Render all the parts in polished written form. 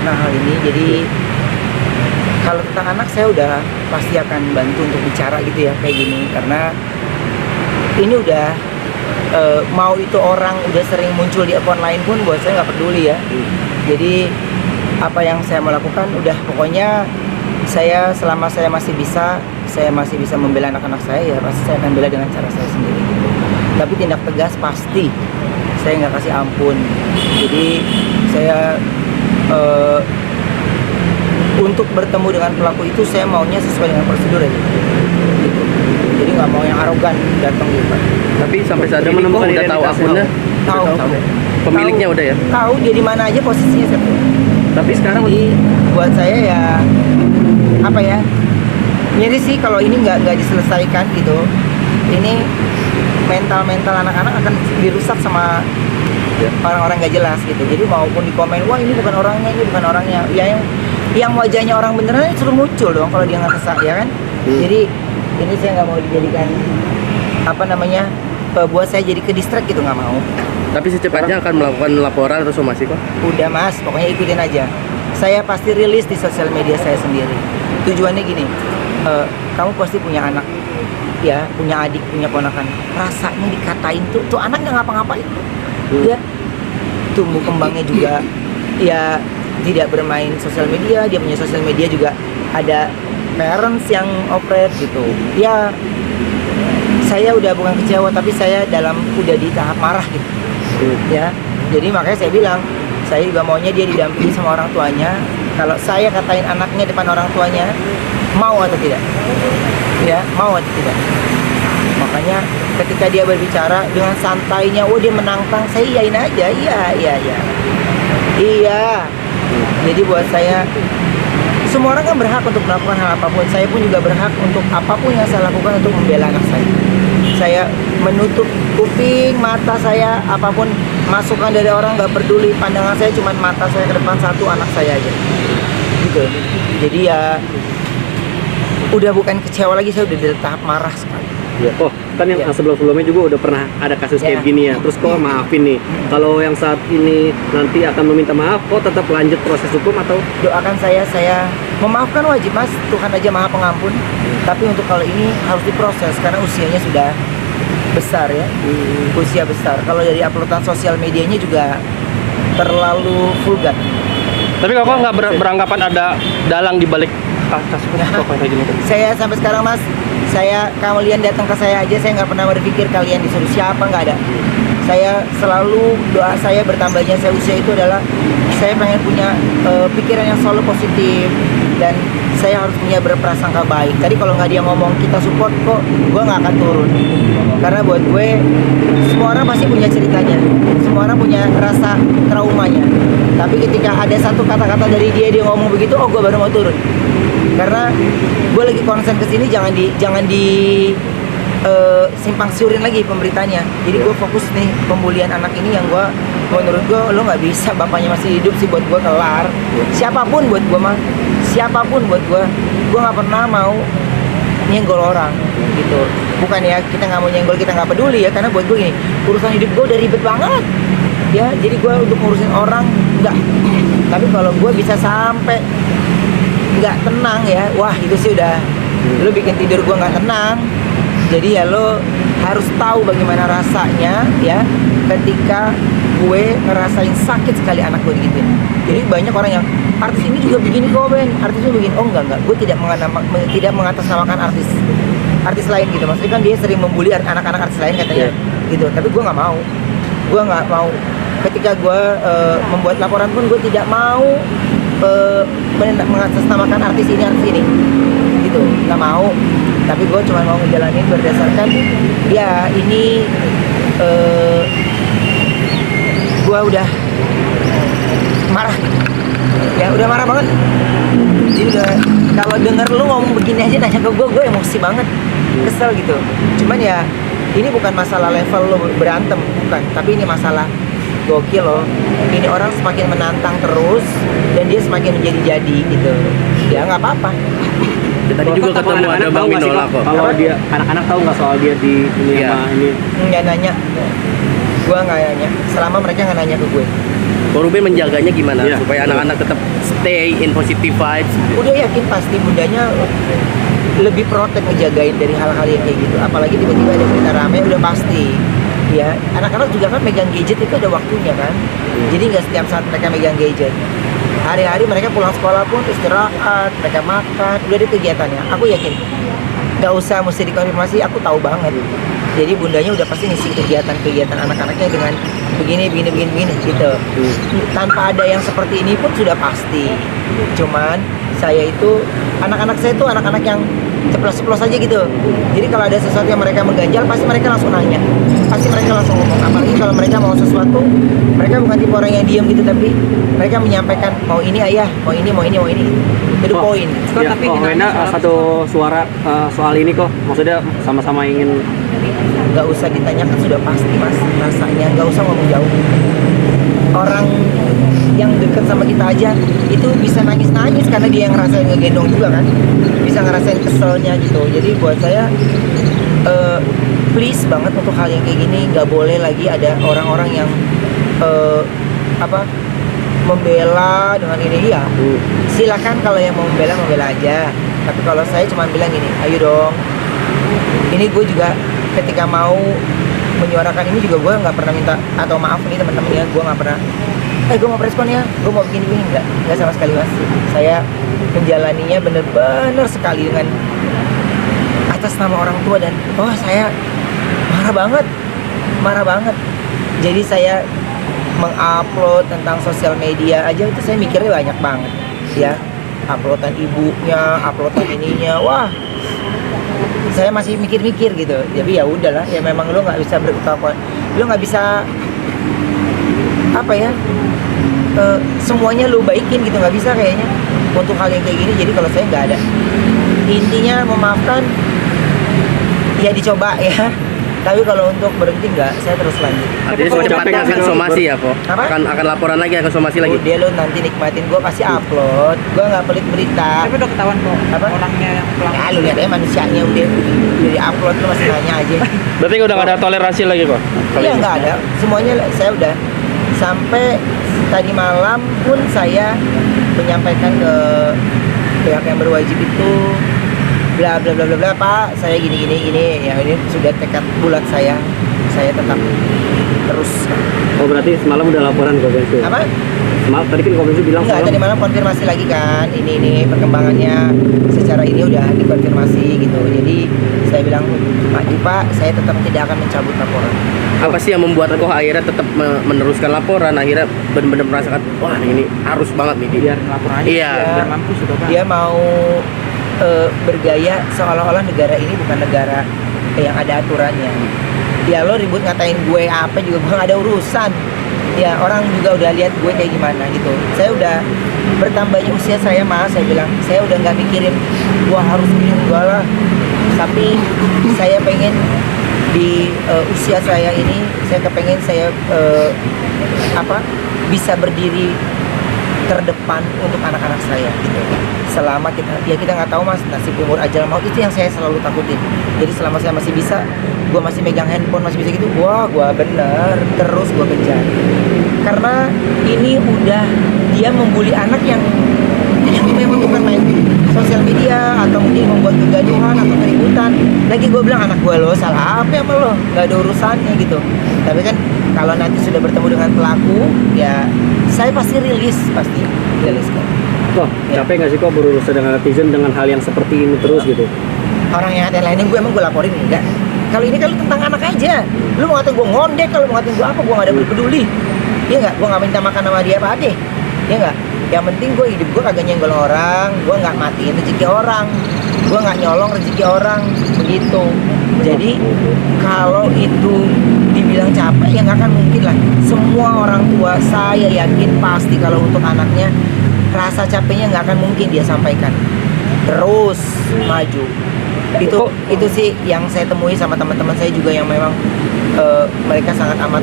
tentang hal ini. Jadi kalau tentang anak saya udah pasti akan bantu untuk bicara gitu ya kayak gini, karena ini udah mau itu orang udah sering muncul di akun lain pun buat saya nggak peduli ya. Jadi apa yang saya mau lakukan udah pokoknya saya selama saya masih bisa membela anak-anak saya, ya pasti saya akan bela dengan cara saya sendiri gitu. Tapi tindak tegas pasti saya nggak kasih ampun. Jadi saya untuk bertemu dengan pelaku itu saya maunya sesuai dengan prosedur aja gitu. Jadi nggak mau yang arogan datang gitu. Tapi sampai saat ini menemukan udah tahu akunnya, tahu pemiliknya udah ya. Tahu dia di mana aja posisinya saya tahu. Tapi sekarang Jadi buat saya ya apa ya, miris sih kalau ini nggak diselesaikan gitu. Ini mental anak-anak akan dirusak sama orang-orang nggak jelas gitu. Jadi maupun di komen, wah ini bukan orangnya, ya yang wajahnya orang beneran suruh muncul dong kalau dia nggak kesal ya kan. Jadi ini saya nggak mau dijadikan apa namanya buat saya jadi ke distract gitu, nggak mau. tapi secepatnya akan melakukan laporan atau somasi kok. Udah mas, pokoknya ikutin aja. Saya pasti rilis di sosial media saya sendiri. Tujuannya gini, kamu pasti punya anak, ya, punya adik, punya ponakan. Rasanya dikatain tuh anak nggak ngapa-ngapain, ya. Tumbuh kembangnya juga, ya tidak bermain sosial media. Dia punya sosial media juga ada parents yang operate gitu. Ya, saya udah bukan kecewa, tapi saya udah di tahap marah gitu. Ya, jadi makanya saya bilang, saya juga maunya dia didampingi sama orang tuanya. Kalau saya katain anaknya depan orang tuanya, mau atau tidak? Ya, mau atau tidak? Makanya ketika dia berbicara dengan santainya, oh dia menantang, saya iyain aja, iya. Jadi buat saya, semua orang kan berhak untuk melakukan hal apapun. Saya pun juga berhak untuk apapun yang saya lakukan untuk membela anak saya. Saya menutup kuping, mata saya, apapun masukan dari orang nggak peduli. Pandangan saya cuma mata saya ke depan, satu anak saya aja. Gitu. Jadi ya udah bukan kecewa lagi, saya udah di tahap marah sekali. Ya, oh kan yang sebelum-sebelumnya juga udah pernah ada kasus kayak gini ya. Terus kok maafin nih. Kalau yang saat ini nanti akan meminta maaf, kok tetap lanjut proses hukum atau? Doakan saya memaafkan wajib mas, Tuhan aja maha pengampun. Tapi untuk kalau ini harus diproses karena usianya sudah besar ya, usia besar. Kalau dari uploadan sosial medianya juga terlalu vulgar. Tapi kakak nggak beranggapan ada dalang di balik kasus kayak gini? Saya sampai sekarang mas, kalian datang ke saya aja, saya nggak pernah berpikir kalian disuruh siapa, nggak ada. Saya selalu, doa saya bertambahnya saya usia itu adalah saya pengen punya pikiran yang selalu positif dan saya harus punya berprasangka baik. Tadi kalau nggak dia ngomong kita support kok, gue nggak akan turun. Karena buat gue semua orang pasti punya ceritanya, semua orang punya rasa traumanya. Tapi ketika ada satu kata-kata dari dia ngomong begitu, oh gue baru mau turun. Karena gue lagi konsen ke sini, jangan di simpang siurin lagi pemberitanya. Jadi gue fokus nih pembulian anak ini yang menurut gue lo nggak bisa, bapaknya masih hidup sih buat gue kelar. Siapapun buat gue mah, siapapun buat gue nggak pernah mau nyenggol orang gitu. Bukan ya kita nggak mau nyenggol, kita nggak peduli ya, karena buat gue ini urusan hidup gue udah ribet banget ya. Jadi gue untuk ngurusin orang nggak. Tapi kalau gue bisa sampai nggak tenang ya, wah itu sih udah lo bikin tidur gue nggak tenang. Jadi ya lo harus tahu bagaimana rasanya ya ketika gue ngerasain sakit sekali anak gue digituin. Jadi banyak orang yang artis ini juga begini kok Ben, artis itu begini. Oh enggak, gue tidak mengatasnamakan artis lain gitu. Maksudnya kan dia sering membuli anak-anak artis lain katanya gitu. Tapi gue nggak mau. Ketika gue membuat laporan pun gue tidak mau mengatasnamakan artis ini gitu, nggak mau. Tapi gue cuma mau ngejalanin berdasarkan ya ini gue udah marah gitu. Ya udah marah banget. Jadi udah, kalau denger lu ngomong begini aja nanya ke gue emosi banget, kesel gitu. Cuman ya ini bukan masalah level lo berantem, bukan. Tapi ini masalah gokil loh. Ini orang semakin menantang terus dan dia semakin menjadi-jadi gitu. Ya nggak apa-apa. Tadi juga ketemu ada Bang Minola kok. Kalau dia anak-anak tahu nggak soal dia di ini sama ini? Nggak nanya. Gue nggak nanya. Selama mereka nggak nanya ke gue. Ko Ruben menjaganya gimana Iya, supaya betul. anak-anak tetap stay in positive vibes gitu. Udah yakin pasti bundanya lebih protek ngejagain dari hal-hal yang kayak gitu. Apalagi tiba-tiba ada berita rame, udah pasti. Ya, anak-anak juga kan megang gadget itu ada waktunya kan. Jadi nggak setiap saat mereka megang gadget. Hari-hari mereka pulang sekolah pun istirahat, mereka makan, udah ada kegiatannya. Aku yakin nggak usah mesti dikonfirmasi, aku tahu banget. Jadi bundanya udah pasti ngisi kegiatan-kegiatan anak-anaknya dengan begini gitu. Tanpa ada yang seperti ini pun sudah pasti. Cuman saya itu anak-anak saya itu anak-anak yang ceplos-ceplos aja gitu. Jadi kalau ada sesuatu yang mereka mengganjal, pasti mereka langsung nanya, pasti mereka langsung ngomong. Apalagi kalau mereka mau sesuatu, mereka bukan tipe orang yang diem gitu, tapi mereka menyampaikan mau ini ayah, mau ini. Itu poin. Ya, kok Wenda satu suara soal ini kok, maksudnya sama-sama ingin. Nggak usah ditanyakan, sudah pasti mas rasanya, nggak usah ngomong jauh. Orang yang deket sama kita aja itu bisa nangis karena dia yang ngerasain ngegendong juga kan, bisa ngerasain keselnya gitu. Jadi buat saya please banget untuk hal yang kayak gini nggak boleh lagi ada orang-orang yang membela dengan ini ya. Silakan kalau yang mau membela aja, tapi kalau saya cuma bilang gini, ayo dong, ini gue juga ketika mau menyuarakan ini juga gue nggak pernah minta atau maaf nih teman-teman ya, gue nggak pernah gue mau preskon ya, gue mau begini nggak sama sekali mas. Saya menjalaninya bener-bener sekali dengan atas nama orang tua, dan saya marah banget. Jadi saya mengupload tentang sosial media aja itu saya mikirnya banyak banget ya, uploadan ibunya, uploadan ininya, wah saya masih mikir gitu. Jadi ya udahlah, ya memang lo nggak bisa berkata, lo nggak bisa semuanya lo baikin gitu, nggak bisa kayaknya untuk hal yang kayak gini. Jadi kalau saya nggak ada, intinya memaafkan ya, dicoba ya. Tapi kalau untuk berhenti nggak, saya terus lanjut. Artinya secepatnya akan somasi ya kok. Akan laporan lagi, akan somasi lagi. Dia lo nanti nikmatin, gue pasti upload, gue nggak pelit berita. Tapi udah ketahuan kok orangnya yang pulang. Ya lu lihat aja manusianya udah upload, lu masih nanya aja. Berarti udah nggak ada toleransi lagi kok? Iya nggak ada, semuanya saya udah. Sampai tadi malam pun saya menyampaikan ke pihak yang berwajib itu, bla bla bla bla bla, Pak, saya gini ya, ini sudah tekad bulat saya tetap terus. Oh berarti semalam udah laporan ke Bensu? Apa? Tadi kan Bensu bilang Enggak, tadi malam konfirmasi lagi kan, ini perkembangannya secara ini udah dikonfirmasi gitu. Jadi saya bilang, Pak, saya tetap tidak akan mencabut laporan. Apa sih yang membuat kok akhirnya tetap meneruskan laporan, akhirnya benar-benar merasakan wah ini harus banget nih Biar lapor aja. Iya. Biar mampus sudah Pak. Dia mau bergaya seolah-olah negara ini bukan negara yang ada aturannya. Ya lo ribut ngatain gue apa juga, gue gak ada urusan. Ya orang juga udah lihat gue kayak gimana gitu. Saya udah bertambahnya usia saya, mas, saya bilang saya udah nggak mikirin gue harus begini, gue lah. Tapi saya pengen di usia saya ini, saya kepengen saya bisa berdiri terdepan untuk anak-anak saya gitu. Selama kita nggak tahu mas, nasib umur ajal maut itu yang saya selalu takutin. Jadi selama saya masih bisa, gue masih megang handphone, masih bisa gitu, gue bener terus gue kejar. Karena ini udah dia membuli anak yang memang bukan main sosial media atau mungkin membuat kegaduhan atau keributan. Lagi gue bilang, anak gue lo salah apa sama lo, nggak ada urusannya gitu. Tapi kan kalau nanti sudah bertemu dengan pelaku, ya saya pasti rilis kan. Kok capek nggak sih kok berurusan dengan netizen dengan hal yang seperti ini terus gitu? Orang yang ada lainnya gue emang gue laporin enggak. Kalau ini kan tentang anak aja. Lu mau ngatain gue ngondek, kalau mau ngatain gue apa, gue nggak ada peduli. Iya nggak? Gue nggak minta makan sama dia apa deh. Iya nggak? Yang penting gue hidup gue kagak nyenggol orang, gue nggak matiin rezeki orang, gue nggak nyolong rezeki orang, begitu. Jadi kalau itu dibilang capek ya nggak akan mungkin lah. Semua orang tua saya yakin pasti kalau untuk anaknya rasa capeknya nggak akan mungkin dia sampaikan. Terus maju. Itu sih yang saya temui sama teman-teman saya juga yang memang mereka sangat amat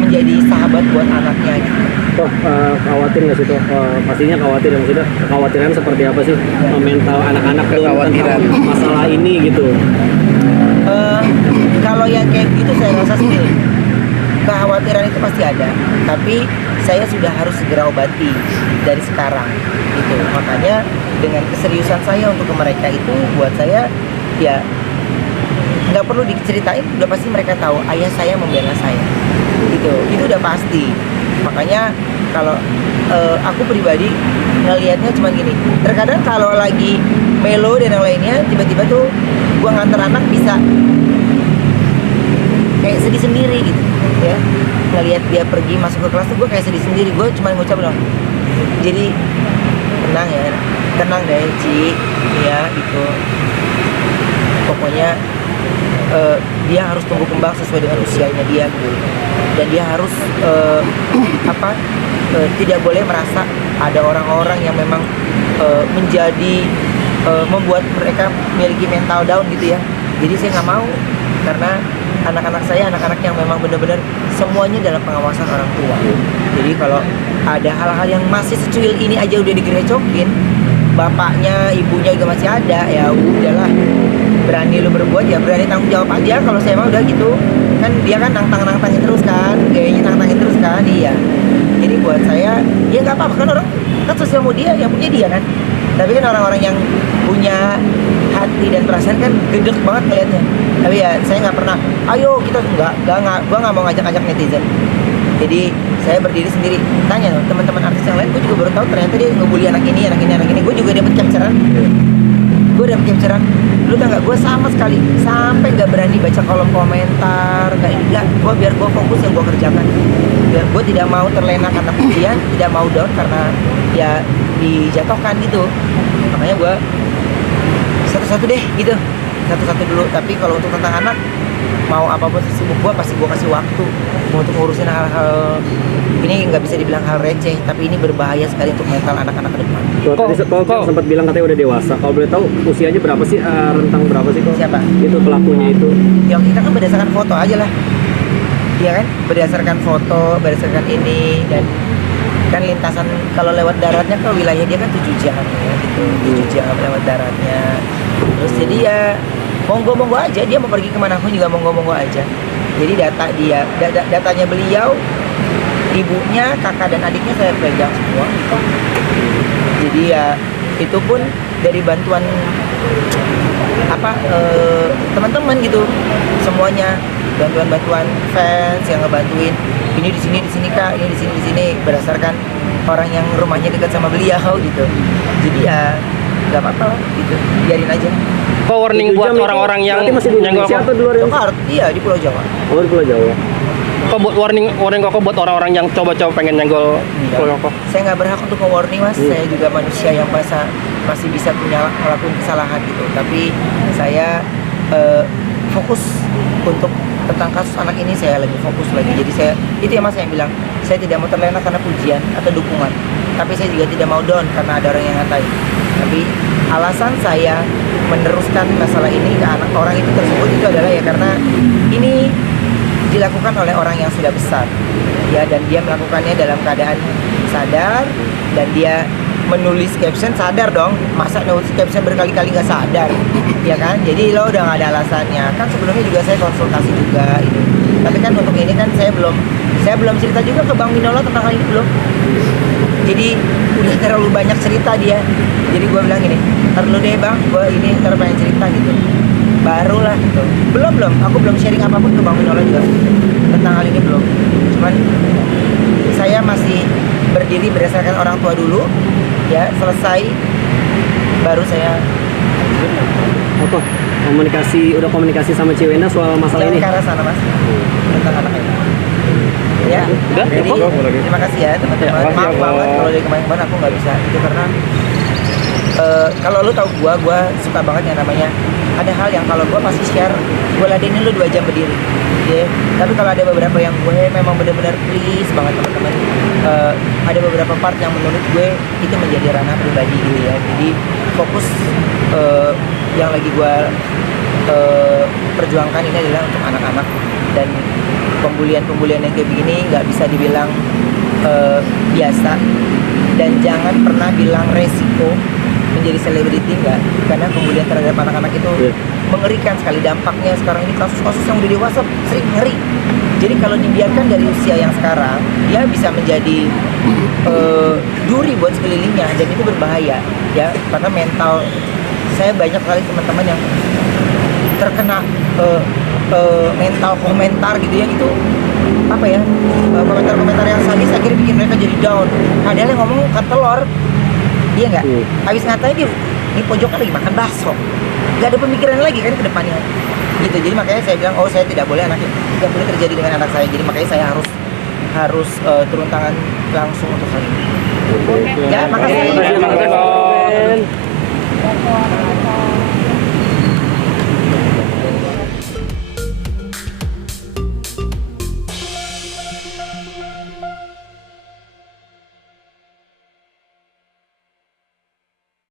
menjadi sahabat buat anaknya gitu. Kok khawatir nggak sih toh? Pastinya khawatir, maksudnya kekhawatiran seperti apa sih mental anak-anak tuh tentang masalah ini gitu? Kalau yang kayak gitu saya rasa sih kekhawatiran itu pasti ada, tapi saya sudah harus segera obati dari sekarang gitu. Makanya dengan keseriusan saya untuk ke mereka itu buat saya ya nggak perlu diceritain, udah pasti mereka tahu ayah saya membela saya gitu, itu udah pasti. Makanya kalau aku pribadi ngelihatnya cuma gini, terkadang kalau lagi melo dan yang lainnya tiba-tiba tuh gua nganter anak bisa kayak sedih sendiri gitu ya, ngelihat dia pergi masuk ke kelas tuh gue kayak sedih sendiri. Gue cuma ngucap dong, jadi tenang ya, tenang deh Ci ya gitu, pokoknya dia harus tumbuh kembang sesuai dengan usianya dia gitu. Dan dia harus tidak boleh merasa ada orang-orang yang memang menjadi membuat mereka memiliki mental down gitu ya. Jadi saya nggak mau, karena anak-anak saya anak-anak yang memang benar-benar semuanya dalam pengawasan orang tua. Jadi kalau ada hal-hal yang masih secuil ini aja udah digerecokin, bapaknya, ibunya juga masih ada, ya udahlah, berani lu berbuat ya berani tanggung jawab aja. Kalau saya mah udah gitu kan, dia kan nantangin terus kan, gayanya nantangin terus kan. Iya, jadi buat saya ya nggak apa-apa kan, orang kan sosial media yang punya dia kan. Tapi kan orang-orang yang punya hati dan perasaan kan gedek banget ngeliatnya. Tapi ya saya nggak pernah, ayo kita gue nggak mau ngajak-ngajak netizen. Jadi saya berdiri sendiri, tanya loh teman-teman artis yang lain, gue juga baru tahu ternyata dia ngebully anak ini. Gue juga dapet capturean, lu tau nggak? Gue sama sekali sampai nggak berani baca kolom komentar, nggak. Biar gue fokus yang gue kerjakan, biar gue tidak mau terlena karena pujian, tidak mau down karena ya dijatuhkan gitu. Makanya gue satu-satu deh gitu, satu-satu dulu. Tapi kalau untuk tentang anak, mau apapun sibuk gue pasti gue kasih waktu untuk ngurusin hal-hal ini. Nggak bisa dibilang hal receh, tapi ini berbahaya sekali untuk mental anak-anak ke depan. Kok sempat bilang katanya udah dewasa. Kalau boleh tahu usianya berapa sih, rentang berapa sih kok? Siapa? Itu pelakunya itu. Ya kita kan berdasarkan foto aja lah, iya kan, berdasarkan foto, berdasarkan ini. Dan kan lintasan kalau lewat daratnya ke wilayah dia kan 7 jam ya gitu, 7 jam lewat daratnya. Terus jadi ya monggo aja, dia mau pergi kemana pun juga monggo aja. Jadi datanya beliau, ibunya, kakak dan adiknya saya pegang semua. Jadi ya itu pun dari bantuan teman-teman gitu, semuanya bantuan fans yang ngebantuin. Ini di sini Kak, ini di sini berdasarkan orang yang rumahnya dekat sama beliau gitu. Jadi ya nggak apa-apa gitu, biarin aja. Kok warning buat orang-orang yang berarti masih di nyenggol Indonesia kok? atau di luar Indonesia? Jakarta, iya di Pulau Jawa. Oh, di Pulau Jawa. Kok buat warning kok buat orang-orang yang coba-coba pengen nyenggol kok? Saya nggak berhak untuk nge-warning mas. Saya juga manusia yang masih bisa ngelakuin kesalahan gitu. Tapi saya fokus untuk tentang kasus anak ini, saya lebih fokus lagi. Jadi saya itu ya mas, saya bilang saya tidak mau terlena karena pujian atau dukungan, tapi saya juga tidak mau down karena ada orang yang ngatain. Tapi alasan saya meneruskan masalah ini ke anak orang itu tersebut itu adalah ya karena ini dilakukan oleh orang yang sudah besar ya, dan dia melakukannya dalam keadaan sadar, dan dia menulis caption sadar dong. Masa nulis caption berkali-kali nggak sadar ya kan? Jadi lo udah nggak ada alasannya kan. Sebelumnya juga saya konsultasi juga itu, tapi kan untuk ini kan saya belum cerita juga ke Bang Minolo tentang hal ini, belum. Jadi udah terlalu banyak cerita dia. Jadi gue bilang gini, ntar dulu deh bang, gue ini ntar pengen cerita gitu, barulah gitu. Belum, aku belum sharing apapun ke Bang Minolo juga tentang hal ini, belum. Cuman saya masih berdiri berdasarkan orang tua dulu ya, selesai baru saya Apa? Udah komunikasi sama Ciwenda soal masalah jangan ini? ke arah sana mas, tentang anak ini ya. Udah, Jadi terima kasih ya teman-teman. Ya, Maaf banget kalau dari kemarin aku nggak bisa itu karena kalau lu tahu gua suka banget yang namanya ada hal yang kalau gua pasti share, gua ladenin lu 2 jam berdiri ya. Tapi kalau ada beberapa yang gue memang benar-benar please banget teman-teman, ada beberapa part yang menurut gue itu menjadi ranah pribadi gitu ya. Jadi fokus yang lagi gue perjuangkan ini adalah untuk anak-anak, dan pembulian yang kayak begini nggak bisa dibilang biasa, dan jangan pernah bilang resiko menjadi selebriti, enggak, karena pembulian terhadap anak-anak itu mengerikan sekali dampaknya. Sekarang ini kasus-kasus yang udah dewasa sering ngeri Jadi kalau dibiarkan dari usia yang sekarang, dia bisa menjadi duri buat sekelilingnya, dan itu berbahaya ya, karena mental saya banyak sekali teman-teman yang terkena mental komentar gitu ya, itu apa ya, komentar-komentar yang sadis akhirnya bikin mereka jadi down. Padahal yang ngomong telur, iya nggak? Habis ngatain dia di pojokan lagi makan bakso, nggak ada pemikiran lagi kan ke depannya gitu. Jadi makanya saya bilang, oh saya tidak boleh tidak boleh terjadi dengan anak saya. Jadi makanya saya harus turun tangan langsung untuk hal ini. Ya, makasih. Terima kasih.